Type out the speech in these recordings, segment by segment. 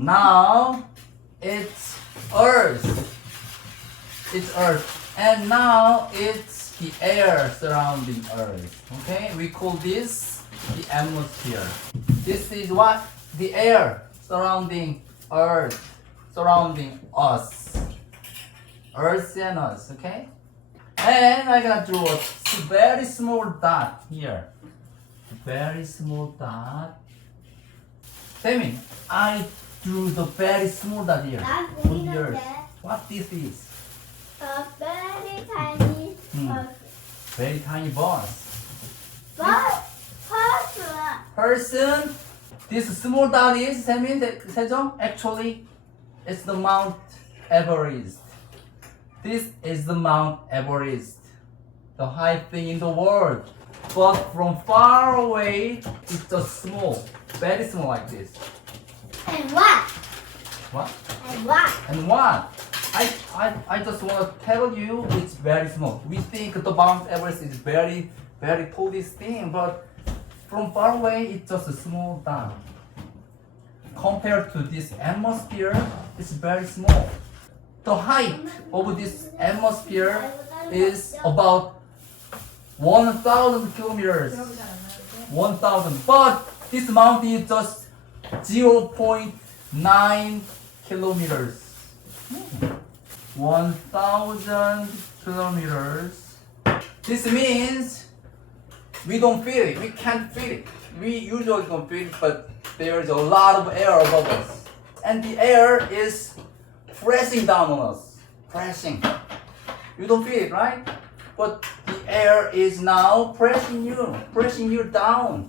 Now it's Earth. It's Earth. And now it's the air surrounding Earth. Okay? We call this the atmosphere. This is what? The air surrounding Earth. Surrounding us. Earth and us. Okay? And I'm gonna draw a very small dot here. Very small dot. Sammy, I drew the very small dot here. 난 on the 보이는데. earth. What this is? A very tiny Very tiny bus. Person. This small dot is, 세종? Actually, it's the Mount Everest. This is the Mount Everest, the high thing in the world. But from far away, it's just small, very small like this. And what? What? And what? And what? I just want to tell you it's very small. We think the Mount Everest is very tallest thing, but from far away, it's just a small dot. Compared to this atmosphere, it's very small. The height of this atmosphere is about 1,000 kilometers. 1,000. But this mountain is just 0.9 kilometers. 1,000 kilometers. This means we don't feel it. We can't feel it. We usually don't feel it, but there is a lot of air above us. And the air is pressing down on us. Pressing. You don't feel it, right? But the air is now pressing you down.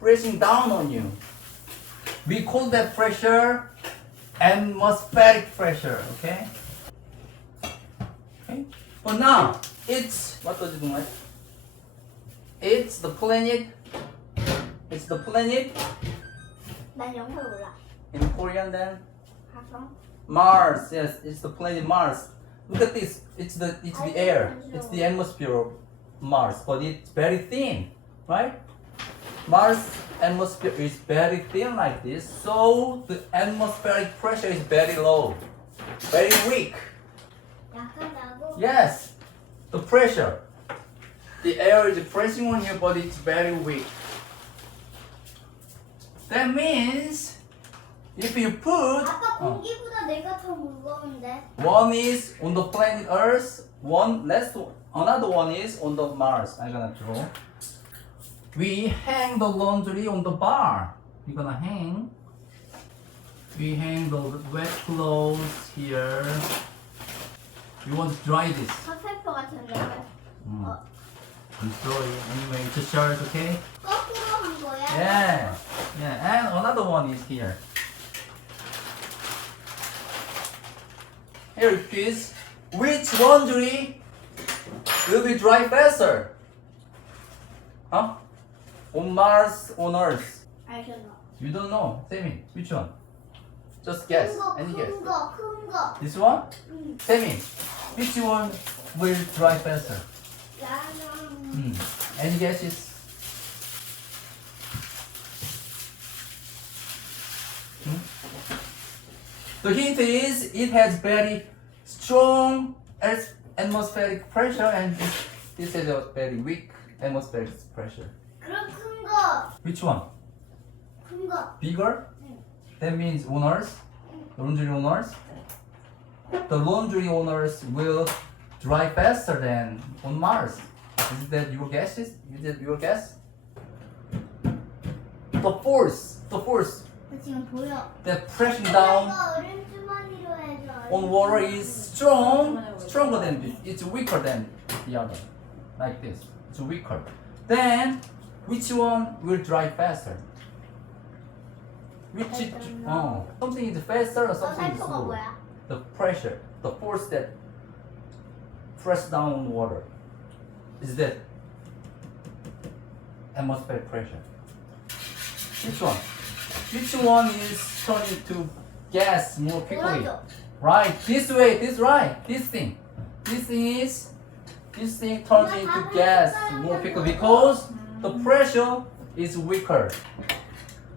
Pressing down on you. We call that pressure atmospheric pressure, okay? Okay? But now, it's, what does it look like? It's the planet. It's the planet. 난 영어 몰라. In Korean then? 화성? Mars, yes, it's the planet Mars. Look at this, it's the air, it's the atmosphere of Mars, but it's very thin, right? Mars atmosphere is very thin like this, so the atmospheric pressure is very low, very weak. 약하다고? Yes, the pressure. The air is pressing on you, but it's very weak. That means if you put 아까 공기보다 내가 더 무거운데. one is on the planet Earth, another one is on the Mars. I'm gonna draw. We hang the laundry on the bar. We're gonna hang. We hang the wet clothes here. We want to dry this. 핫페퍼 같은데. I'm sorry. Anyway, it's a shirt, okay? 거꾸로 한 거야? Yeah. And another one is here. Here it is. Which laundry will be dry faster? Huh? On Mars, on Earth? I don't know. You don't know. Sammy, which one? Just guess. Any guess? 큰 거. This one? 응. Sammy, which one will dry faster? 나는 Any guesses? The hint is it has very strong atmospheric pressure and this has a very weak atmospheric pressure. 그럼 큰 거. Which one? 큰 거. Bigger? 응. That means owners, laundry owners. The laundry owners will dry faster than on Mars. Is that your guess? Is that your guess? The force 나 지금 보여. that pressing down 이거 얼음 주머니로 해줘. on water is stronger than this. It's weaker than the other. Like this. It's weaker. Then, which one will dry faster? Which I don't know. something is faster or 너 something is 살포가 slower? 뭐야? The pressure, the force that press down on water. Is that atmospheric pressure? Which one? Which one is turning to gas more quickly? 오른쪽. Right, this way, this right, this thing. This thing turns into gas more quickly because the pressure is weaker.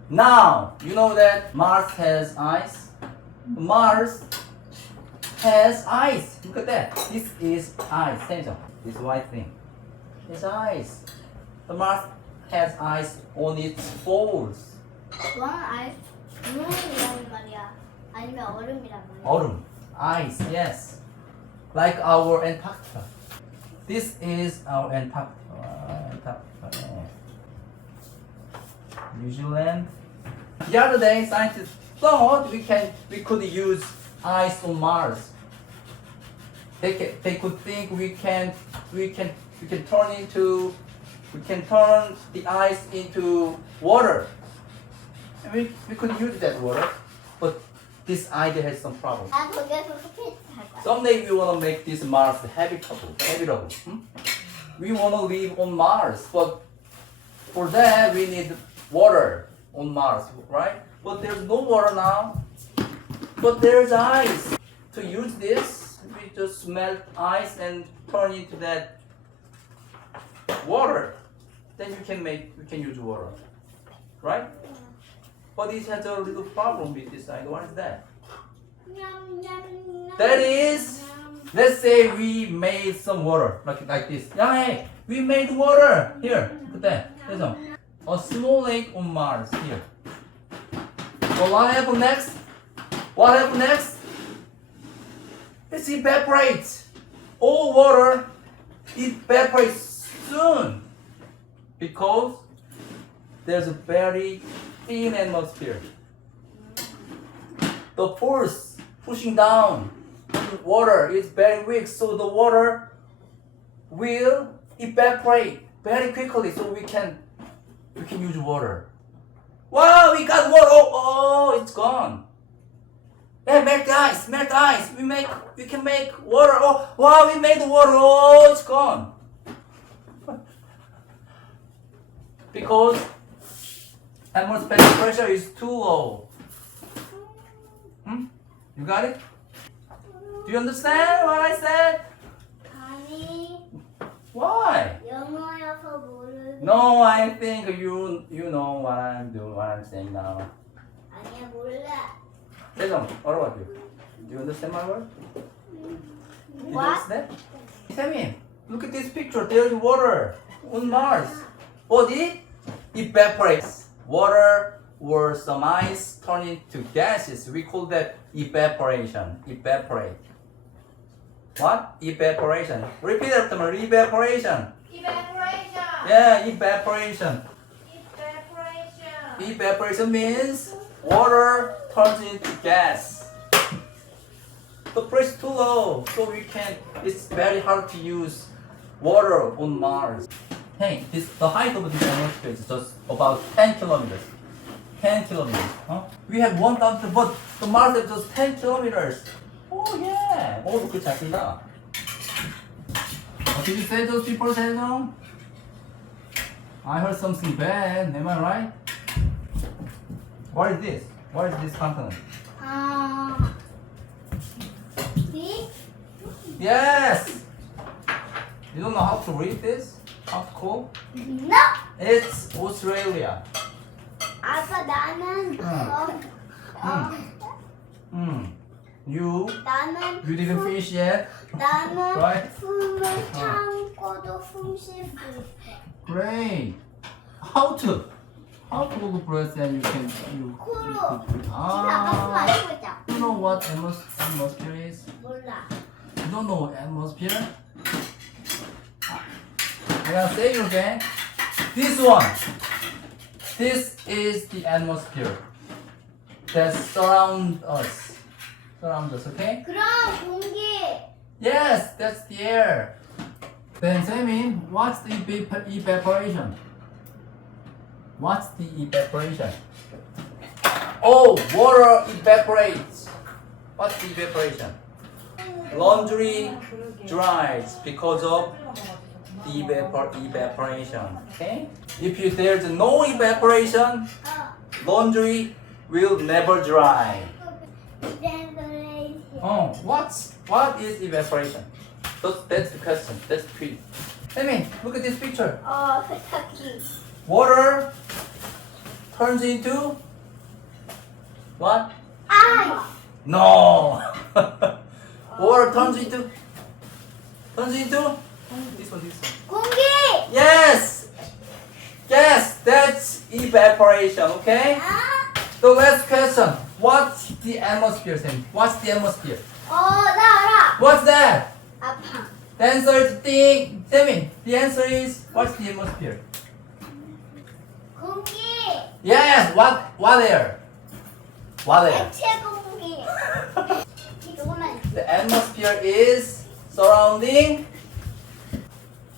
Now, you know that Mars has ice? Mars has ice. Look at that. This is ice. This white thing. It's ice. The Mars has ice on its poles. 구름이란 말이야. 아니면 얼음이란 말이야. Autumn. Ice, yes. Like our Antarctica. This is our Antarctica. Yeah. New Zealand. The other day, scientists thought we could use ice on Mars. They could think we can turn the ice into water. And we could use that water, but this idea has some problems. 나 거기에서 스케이트 할 거야. Someday we wanna make this Mars habitable. We wanna live on Mars, but for that we need water on Mars, right? But there's no water now. But there's ice. To use this, we just melt ice and turn into that water. Then we can use water, right? But it has a little problem with this side. What is that? That is, let's say we made some water like this. Yeah, hey, we made water here. Look at that. There's a small lake on Mars here. But what happened next? What happened next? It evaporates. All water evaporates soon because there's a very thin atmosphere. The force pushing down water is very weak, so the water will evaporate very quickly, so we can use water. Wow, we got water! Oh, it's gone. Yeah, melt the ice. We can make water. Oh, wow, we made the water. Oh, it's gone. Because atmospheric pressure is too low. You got it? Do you understand what I said? 아니, Why? 영어여서 모르겠어. No, I think you know what I'm saying now. 아니야, 몰라. Sejong, what about you? Do you understand my word? Did you What? understand? Sammy, look at this picture. There's water on Mars. But it evaporates. Water or some ice turn into gases. We call that evaporation. Evaporate. What? Evaporation. Repeat after me. Evaporation. Evaporation. Yeah, evaporation. Evaporation. Evaporation means water turns into gas. The pressure is too low, so it's very hard to use water on Mars. Hey, the height of this atmosphere is just about 10 kilometers. 10 kilometers. Huh? We have 1,000, but the Mars is just 10 kilometers. Oh yeah. Oh, look at that. What did you say those people said no? I heard something bad. Am I right? What is this? What is this continent? See? Yes! You don't know how to read this? How to call? No! It's Australia. 아까 나는 You 나는 didn't finish yet? 나는 Right? 숨을 참고도 숨 쉴 수 있어. Great. How to hold the breath and 코로. 지금 아까 숨 안 쉬고 있잖아. You know what atmosphere is? 몰라. You don't know atmosphere? I gotta say it again. This one. This is the atmosphere that surrounds us. Okay? 그럼 공기. Yes, that's the air. Then Sammy, what's the evaporation? What's the evaporation? Oh, water evaporates. What's the evaporation? Laundry dries because of the evaporation. Okay? If there's no evaporation, laundry will never dry. Evaporation. Oh, what is evaporation? That's the question. That's the quiz. Sammy, look at this picture. 세탁기. Water turns into what? 아, No. Water turns into this one. 공기. Yes. Yes, that's evaporation. Okay. 아, The last question. What's the atmosphere, Sam? What's the atmosphere? 나 알아. What's that? 아파. The answer is thing. Sammy, the answer is what's the atmosphere? 공기. Yes. What air? What air? 액체 공기. 이거만. The atmosphere is surrounding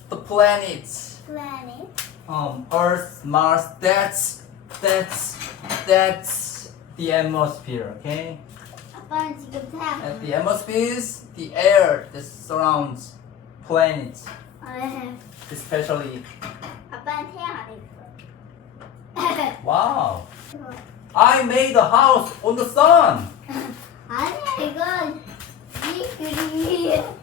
the planets. planet. Earth, Mars. That's the atmosphere. Okay. 아빠는 지금 태양. And the atmosphere is the air that surrounds planets, especially. 아빠는 태양 안에 있어. Wow. I made a house on the sun. 아니야 이건 이 그림이에요.